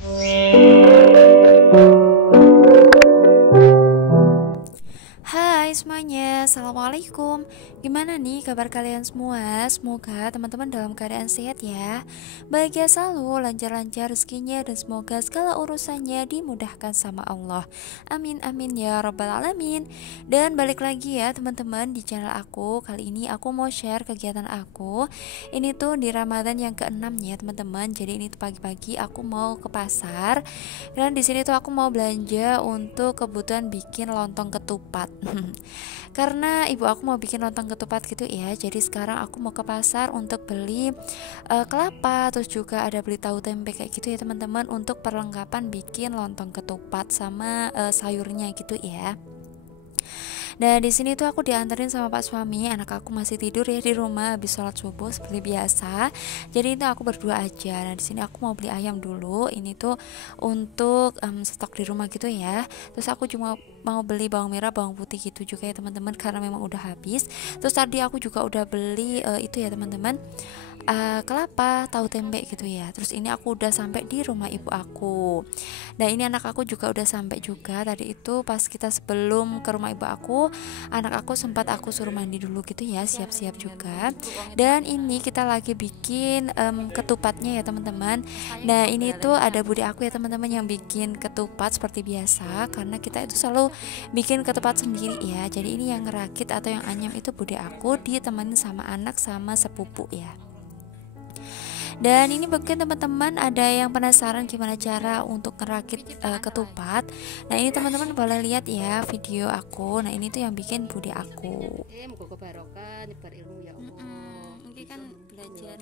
Hai semuanya, Assalamualaikum. Gimana nih kabar kalian semua? Semoga teman-teman dalam keadaan sehat ya, bahagia selalu, lancar-lancar rezekinya, dan semoga segala urusannya dimudahkan sama Allah. Amin amin ya rabbal alamin. Dan balik lagi ya teman-teman di channel aku. Kali ini aku mau share kegiatan aku. Ini tuh di Ramadan yang ke-6 ya teman-teman. Jadi ini tuh pagi-pagi aku mau ke pasar. Dan di sini tuh aku mau belanja untuk kebutuhan bikin lontong ketupat. Karena ibu aku mau bikin lontong ketupat gitu ya. Jadi sekarang aku mau ke pasar untuk beli kelapa, terus juga ada beli tahu tempe kayak gitu ya teman-teman, untuk perlengkapan bikin lontong ketupat sama sayurnya gitu ya. Nah di sini tuh aku dianterin sama pak suami, anak aku masih tidur ya di rumah habis sholat subuh seperti biasa. Jadi itu aku berdua aja. Nah di sini aku mau beli ayam dulu. Ini tuh untuk stok di rumah gitu ya. Terus aku cuma mau beli bawang merah, bawang putih gitu juga ya teman-teman, karena memang udah habis. Terus tadi aku juga udah beli itu ya teman-teman, kelapa, tahu tempe gitu ya. Terus ini aku udah sampai di rumah ibu aku. Nah ini anak aku juga udah sampai juga. Tadi itu pas kita sebelum ke rumah ibu aku, anak aku sempat aku suruh mandi dulu gitu ya, siap-siap juga. Dan ini kita lagi bikin ketupatnya ya teman-teman. Nah ini tuh ada bude aku ya teman-teman yang bikin ketupat seperti biasa, karena kita itu selalu bikin ketupat sendiri ya. Jadi ini yang ngerakit atau yang anyam itu bude aku, ditemenin sama anak sama sepupu ya. Dan ini mungkin teman-teman ada yang penasaran gimana cara untuk ngerakit ketupat. Nah ini teman-teman boleh lihat ya video aku. Nah ini tuh yang bikin bude aku. Ini kan belajar.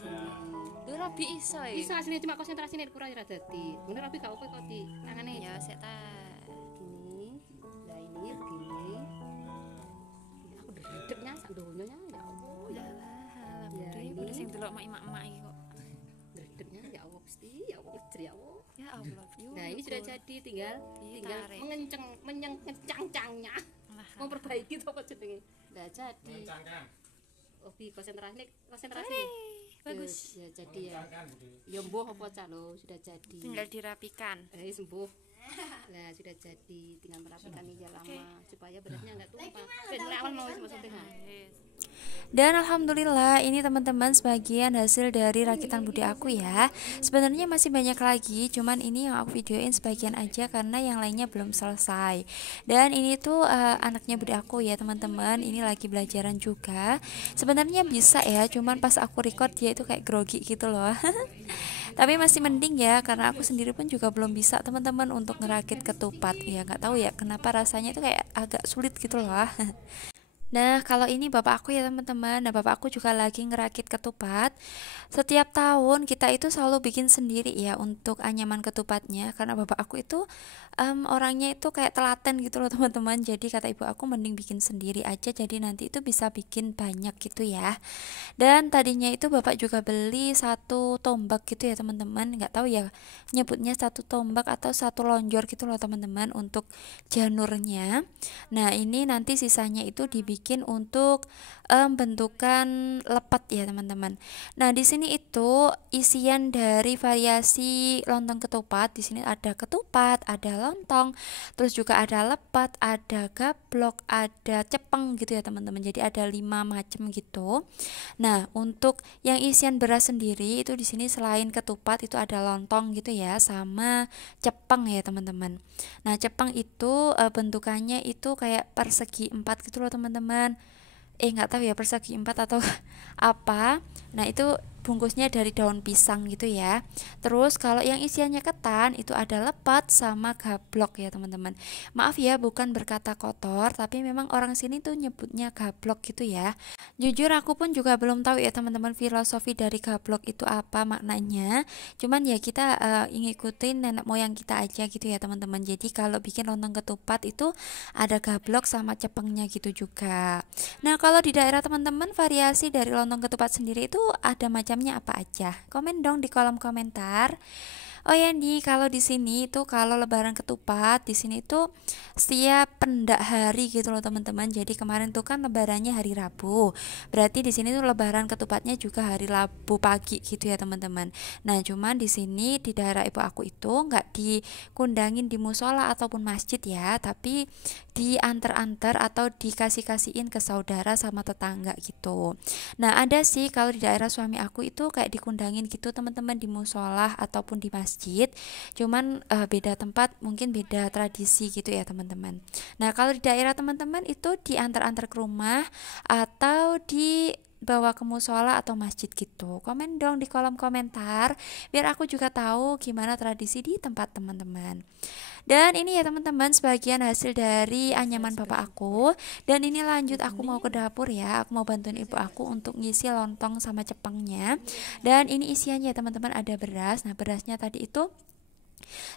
Lu rabi iso ya. Bisa asline cuma konsentrasi nek kurang ora dadi. Bener rabi gak apa kok di tangane. Ya sik ta. Gini. Lah ini gini. Aku dedeknya sak donyonya ya Allah. Ya Ya ini udah sing delok emak-emak iki kok. Dedeknya ya Allah Gusti, ya Allah Gusti ya Allah. Ya Allah. Nah, ini sudah jadi tinggal mengencang-cangnya. Memperbaiki toko jenenge. Nah, jadi. Obi konsentrasi. Bagus. Ya jadi ya. Ya mbuh apa cah lo sudah jadi. Tinggal dirapikan. Sembuh. Nah, sudah jadi, tinggal merapikan meja lama supaya beratnya enggak tumpah. Awal mau sama-sama. Dan alhamdulillah ini teman-teman sebagian hasil dari rakitan bude aku ya. Sebenarnya masih banyak lagi, cuman ini yang aku videoin sebagian aja karena yang lainnya belum selesai. Dan ini tuh anaknya bude aku ya teman-teman, ini lagi belajaran juga. Sebenarnya bisa ya, cuman pas aku record dia itu kayak grogi gitu loh. Tapi masih mending ya, karena aku sendiri pun juga belum bisa teman-teman untuk ngerakit ketupat. Ya nggak tahu ya kenapa rasanya itu kayak agak sulit gitu loh. Nah kalau ini bapak aku ya teman-teman. Nah bapak aku juga lagi ngerakit ketupat. Setiap tahun kita itu selalu bikin sendiri ya untuk anyaman ketupatnya, karena bapak aku itu orangnya itu kayak telaten gitu loh teman-teman. Jadi kata ibu aku mending bikin sendiri aja, jadi nanti itu bisa bikin banyak gitu ya. Dan tadinya itu bapak juga beli satu tombak gitu ya teman-teman, nggak tahu ya nyebutnya satu tombak atau satu lonjor gitu loh teman-teman untuk janurnya. Nah ini nanti sisanya itu dibikin untuk bentukan lepet ya teman-teman. Nah di sini itu isian dari variasi lontong ketupat. Di sini ada ketupat, ada lontong, terus juga ada lepet, ada gablok, ada cepeng gitu ya teman-teman. Jadi ada 5 macam gitu. Nah untuk yang isian beras sendiri itu di sini selain ketupat itu ada lontong gitu ya, sama cepeng ya teman-teman. Nah cepeng itu bentukannya itu kayak persegi 4 gitu loh teman-teman. Nggak tahu ya persegi 4 atau apa. Nah itu bungkusnya dari daun pisang gitu ya. Terus kalau yang isiannya ketan itu ada lepet sama gablok ya teman-teman. Maaf ya bukan berkata kotor, tapi memang orang sini tuh nyebutnya gablok gitu ya. Jujur aku pun juga belum tahu ya teman-teman filosofi dari gablok itu apa maknanya. Cuman ya kita ngikutin nenek moyang kita aja gitu ya teman-teman. Jadi kalau bikin lontong ketupat itu ada gablok sama cepengnya gitu juga. Nah kalau di daerah teman-teman variasi dari lontong ketupat sendiri itu ada macamnya apa aja? Komen dong di kolom komentar. Oh ya nih, kalau di sini itu kalau Lebaran Ketupat di sini itu setiap pendak hari gitu loh teman-teman. Jadi kemarin tuh kan Lebarannya hari Rabu, berarti di sini tuh Lebaran Ketupatnya juga hari Rabu pagi gitu ya teman-teman. Nah cuman di sini di daerah ibu aku itu nggak dikundangin di musola ataupun masjid ya, tapi diantar-antar atau dikasih-kasihin ke saudara sama tetangga gitu. Nah ada sih kalau di daerah suami aku itu kayak dikundangin gitu teman-teman di musola ataupun di masjid, cuman beda tempat mungkin beda tradisi gitu ya teman-teman. Nah kalau di daerah teman-teman itu diantar-antar ke rumah atau dibawa ke musola atau masjid gitu. Komen dong di kolom komentar biar aku juga tahu gimana tradisi di tempat teman-teman. Dan ini ya teman-teman sebagian hasil dari anyaman bapak aku. Dan ini lanjut aku mau ke dapur ya. Aku mau bantuin ibu aku untuk ngisi lontong sama cepengnya. Dan ini isiannya teman-teman ada beras. Nah berasnya tadi itu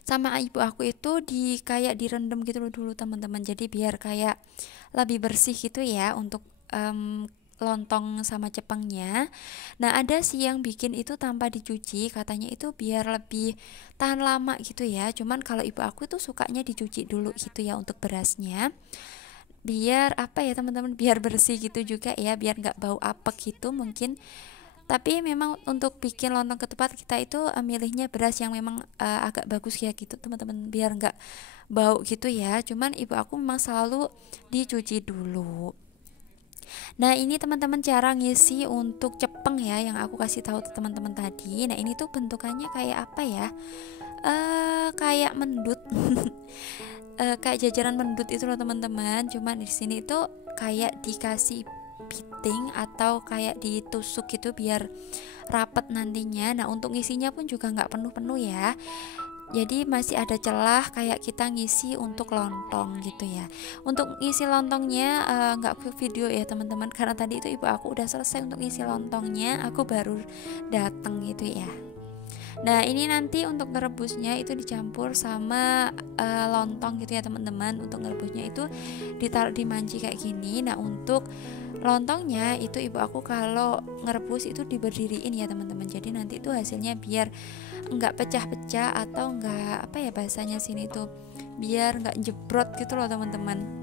sama ibu aku itu kayak direndam gitu loh dulu teman-teman. Jadi biar kayak lebih bersih gitu ya untuk lontong sama cepengnya. Nah ada sih yang bikin itu tanpa dicuci, katanya itu biar lebih tahan lama gitu ya. Cuman kalau ibu aku itu sukanya dicuci dulu gitu ya untuk berasnya, biar apa ya teman-teman, biar bersih gitu juga ya, biar nggak bau apek gitu mungkin. Tapi memang untuk bikin lontong ketupat kita itu milihnya beras yang memang agak bagus ya gitu teman-teman, biar nggak bau gitu ya. Cuman ibu aku memang selalu dicuci dulu. Nah, ini teman-teman cara ngisi untuk cepeng ya yang aku kasih tahu ke teman-teman tadi. Nah, ini tuh bentukannya kayak apa ya? Kayak mendut. Kayak jajaran mendut itu loh teman-teman. Cuman di sini tuh kayak dikasih piting atau kayak ditusuk gitu biar rapet nantinya. Nah, untuk ngisinya pun juga nggak penuh-penuh ya. Jadi masih ada celah kayak kita ngisi untuk lontong gitu ya. Untuk ngisi lontongnya nggak video ya teman-teman, karena tadi itu ibu aku udah selesai untuk ngisi lontongnya, aku baru dateng gitu ya. Nah ini nanti untuk ngerebusnya itu dicampur sama lontong gitu ya teman-teman. Untuk ngerebusnya itu ditaruh di manci kayak gini. Nah untuk lontongnya itu ibu aku kalau ngerebus itu diberdiriin ya teman-teman. Jadi nanti itu hasilnya biar nggak pecah-pecah atau nggak apa ya bahasanya sini tuh, biar nggak jebrot gitu loh teman-teman.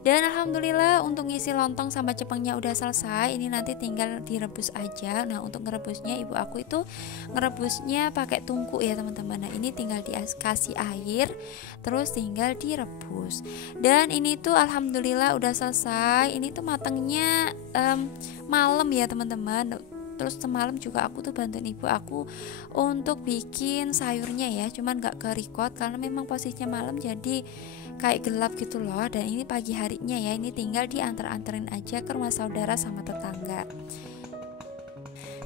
Dan alhamdulillah untuk ngisi lontong sama cepengnya udah selesai. Ini nanti tinggal direbus aja. Nah untuk ngerebusnya ibu aku itu ngerebusnya pakai tungku ya teman-teman. Nah ini tinggal dikasih air, terus tinggal direbus. Dan ini tuh alhamdulillah udah selesai. Ini tuh matangnya malam ya teman-teman. Terus semalam juga aku tuh bantuin ibu aku untuk bikin sayurnya ya, cuman gak ke record karena memang posisinya malam jadi kayak gelap gitu loh. Dan ini pagi harinya ya, ini tinggal diantar-anterin aja ke rumah saudara sama tetangga.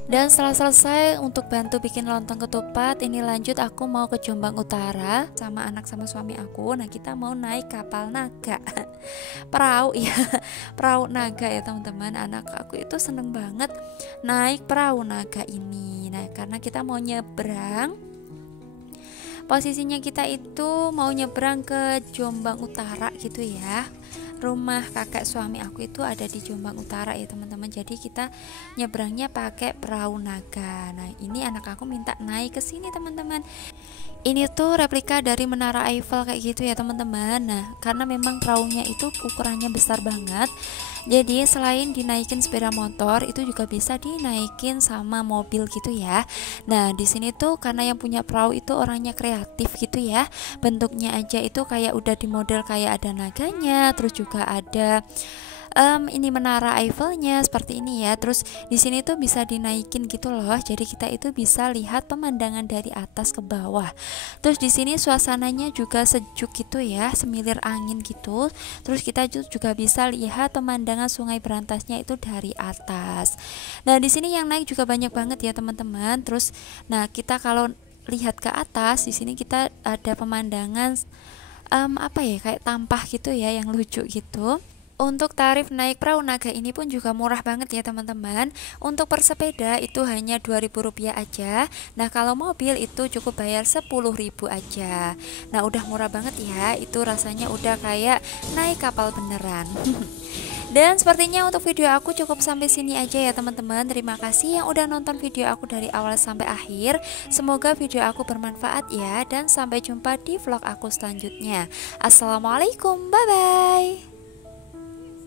Dan setelah selesai untuk bantu bikin lontong ketupat, ini lanjut aku mau ke Jombang Utara sama anak sama suami aku. Nah kita mau naik kapal naga, perahu ya, perahu naga ya teman-teman. Anak aku itu seneng banget naik perahu naga ini. Nah karena kita mau nyebrang, posisinya kita itu mau nyebrang ke Jombang Utara gitu ya. Rumah kakek suami aku itu ada di Jombang Utara ya teman-teman. Jadi kita nyebrangnya pakai perahu naga. Nah ini anak aku minta naik ke sini teman-teman. Ini tuh replika dari Menara Eiffel kayak gitu ya teman-teman. Nah karena memang perahunya itu ukurannya besar banget, jadi selain dinaikin sepeda motor itu juga bisa dinaikin sama mobil gitu ya. Nah di sini tuh karena yang punya perahu itu orangnya kreatif gitu ya. Bentuknya aja itu kayak udah di model kayak ada naganya, terus juga ada ini menara Eiffelnya seperti ini ya. Terus di sini tuh bisa dinaikin gitu loh. Jadi kita itu bisa lihat pemandangan dari atas ke bawah. Terus di sini suasananya juga sejuk gitu ya, semilir angin gitu. Terus kita juga bisa lihat pemandangan Sungai Berantasnya itu dari atas. Nah, di sini yang naik juga banyak banget ya, teman-teman. Terus nah, kita kalau lihat ke atas di sini kita ada pemandangan apa ya, kayak tampah gitu ya yang lucu gitu. Untuk tarif naik perahu naga ini pun juga murah banget ya teman-teman. Untuk per sepeda itu hanya Rp2.000 aja. Nah kalau mobil itu cukup bayar Rp10.000 aja. Nah udah murah banget ya. Itu rasanya udah kayak naik kapal beneran. Dan sepertinya untuk video aku cukup sampai sini aja ya teman-teman. Terima kasih yang udah nonton video aku dari awal sampai akhir. Semoga video aku bermanfaat ya. Dan sampai jumpa di vlog aku selanjutnya. Assalamualaikum, bye bye.